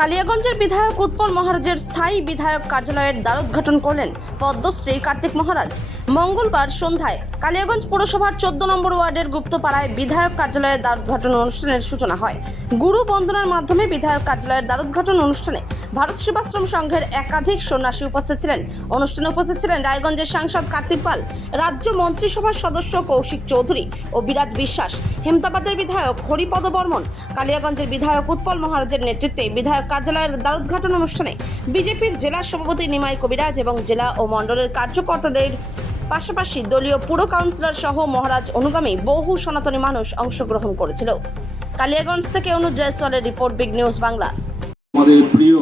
কালিয়াগঞ্জের বিধায়ক উৎপল মহারাজের স্থায়ী বিধায়ক কার্যালয়ের দ্বারোদ্ঘাটন করলেন পদ্মশ্রী কার্তিক মহারাজ। মঙ্গলবার সন্ধ্যায় কালিয়াগঞ্জ পৌরসভার 14 নম্বর ওয়ার্ডের গুপ্তপাড়ায় বিধায়ক কার্যালয়ের দ্বারোদ্ঘাটন অনুষ্ঠানের সূচনা হয়। গুরু বন্দনার মাধ্যমে বিধায়ক কার্যালয়ের দ্বারোদ্ঘাটন অনুষ্ঠানে ভারত সেবাশ্রম সংঘের একাধিক সন্ন্যাসী উপস্থিত ছিলেন। অনুষ্ঠানে উপস্থিত ছিলেন রায়গঞ্জের সাংসদ কার্তিক পাল, রাজ্য মন্ত্রিসভার সদস্য কৌশিক চৌধুরী ও বিরাজ বিশ্বাস, হেমতাবাদের বিধায়ক হরিপদ বর্মন। কালিয়াগঞ্জের বিধায়ক উৎপল মহারাজের নেতৃত্বে বিধায়ক কার্যালয়ের দ্বারোদ্ঘাটন অনুষ্ঠানে বিজেপির জেলা সভাপতি নিমাই কবিরাজ এবং জেলা ও মণ্ডলের কার্যকর্তাদের পাশাপাশি দলীয় পুর কাউন্সিলর সহ মহারাজ অনুগামী বহু সনাতনী মানুষ অংশগ্রহণ করেছিল। কালিয়াগঞ্জ থেকে অনুজ জয়সওয়ালের রিপোর্ট, বিগ নিউজ বাংলা। আমাদের প্রিয়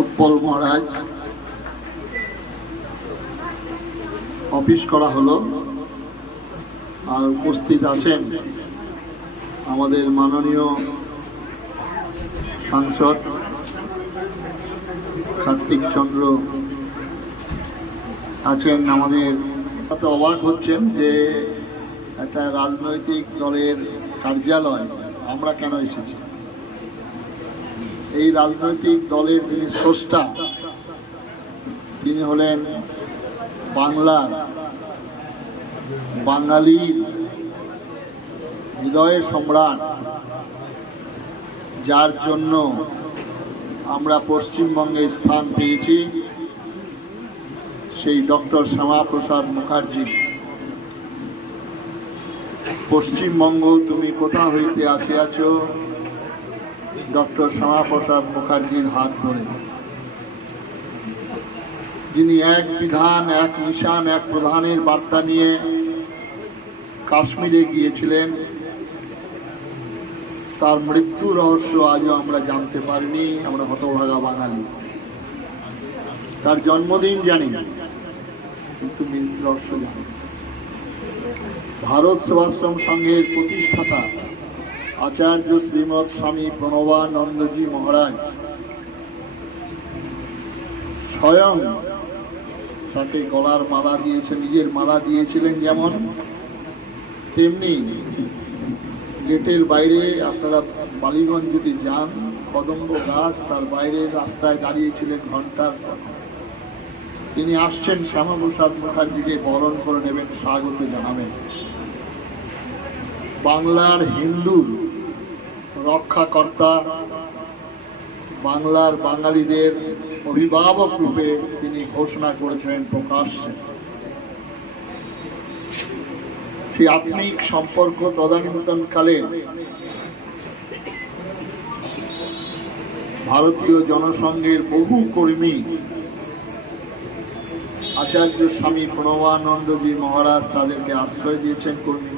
উৎপল মহারাজ অফিস করা হলো, আর উপস্থিত আছেন আমাদের মাননীয় সাংসদ কার্তিক চন্দ্র আছেন। আমাদের এত অবাক হচ্ছেন যে একটা রাজনৈতিক দলের কার্যালয় আমরা কেন এসেছি। এই রাজনৈতিক দলের যিনি স্রষ্টা তিনি হলেন বাংলার বাঙালির হৃদয়ের সম্রাট, যার জন্য আমরা পশ্চিমবঙ্গে স্থান পেয়েছি, সেই ডক্টর শ্যামাপ্রসাদ মুখার্জি। পশ্চিমবঙ্গ তুমি কোথা হইতে আসিয়াছ, ডক্টর শ্যামাপ্রসাদ মুখার্জির হাত ধরে, যিনি এক বিধান, এক মিশন, এক প্রধানের বার্তা নিয়ে কাশ্মীরে গিয়েছিলেন। তার মৃত্যু রহস্য আজও আমরা জানতে পারিনি, আমরা হতভাগা বাঙালি। তার জন্মদিন জানি কিন্তু মৃত্যু রহস্য জানি। ভারত সেবাশ্রম সংঘের প্রতিষ্ঠাতা আচার্য শ্রীমৎ স্বামী প্রণবানন্দজি মহারাজ স্বয়ং তাকে গলার মালা দিয়েছে, নিজের মালা দিয়েছিলেন। যেমন তেমনি গেটের বাইরে আপনারা বালিগঞ্জ যদি যান, কদম্ব গাছ, তার বাইরে রাস্তায় দাঁড়িয়েছিলেন ঘন্টার পর। তিনি আসছেন শ্যামাপ্রসাদ মুখার্জিকে বরণ করে নেবেন, স্বাগত জানাবেন। বাংলার হিন্দুর রক্ষাকর্তা, বাংলার বাঙালিদের অভিভাবক রূপে তিনি ঘোষণা করেছিলেন প্রকাশ্যে। সেই আত্মিক সম্পর্ক তদানীন্তনকালে ভারতীয় জনসংঘের বহু কর্মী আচার্য স্বামী প্রণবানন্দজি মহারাজ তাদেরকে আশ্রয় দিয়েছেন, কর্মী